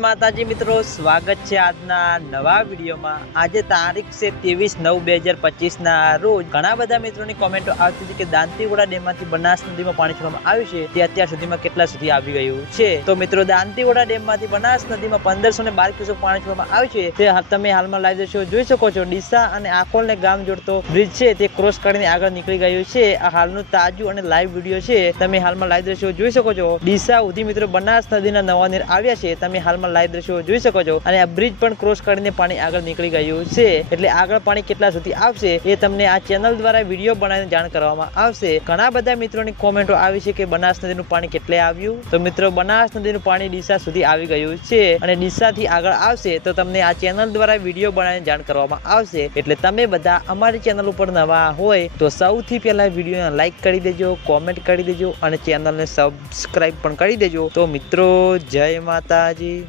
માતાજી મિત્રો, સ્વાગત છે આજના નવા વિડીયોમાં. આજે તારીખ છે ત્રેવીસ નવ બે હજાર પચીસ ના રોજ ઘણા બધા મિત્રોની કોમેન્ટો આવતી હતી કે દાંતીવાડા ડેમમાંથી બનાસ નદીમાં પાણી છોડવામાં આવ્યું છે તે અત્યાર સુધીમાં કેટલા સુધી આવી ગયું છે. તો મિત્રો દાંતીવાડા ડેમમાંથી બનાસ નદીમાં પંદરસો ને બાર ક્યુસેક પાણી છોડવામાં આવ્યું છે. તે તમે હાલમાં લાઈવ દ્રશ્યો જોઈ શકો છો. ડીસા અને આકોલને ગામ જોડતો બ્રિજ છે. તે ક્રોસ કરીને આગળ નીકળી ગયું છે. આ હાલનું તાજું અને લાઈવ વીડિયો છે. તમે હાલમાં લાઈવ દ્રશ્યો જોઈ શકો છો. ડીસા સુધી મિત્રો બનાસ નદીના નવા નીર આવ્યા છે. તમે હાલમાં લાઈવ દ્રશ્યો જોઈ શકો છો. અને આ બ્રિજ પણ ક્રોસ કરીને પાણી આગળ નીકળી ગયું છે. એટલે આગળ પાણી કેટલા સુધી આવશે એ તમને આ ચેનલ દ્વારા વીડિયો બનાવીને જાણ કરવામાં આવશે. ઘણા બધા મિત્રોની કોમેન્ટો આવી છે કે બનાસ નદીનું પાણી કેટલે આવ્યું? તો મિત્રો, બનાસ નદીનું પાણી ડીસા સુધી આવી ગયું છે અને ડીસાથી આગળ આવશે તો તમને આ ચેનલ દ્વારા વીડિયો બનાવીને જાણ કરવામાં આવશે. એટલે તમે બધા અમારી ચેનલ ઉપર નવા હોય તો સૌથી પહેલા વિડીયોને લાઈક કરી દેજો કોમેન્ટ કરી દેજો અને ચેનલને સબસ્ક્રાઇબ પણ કરી દેજો. તો મિત્રો, જય માતાજી.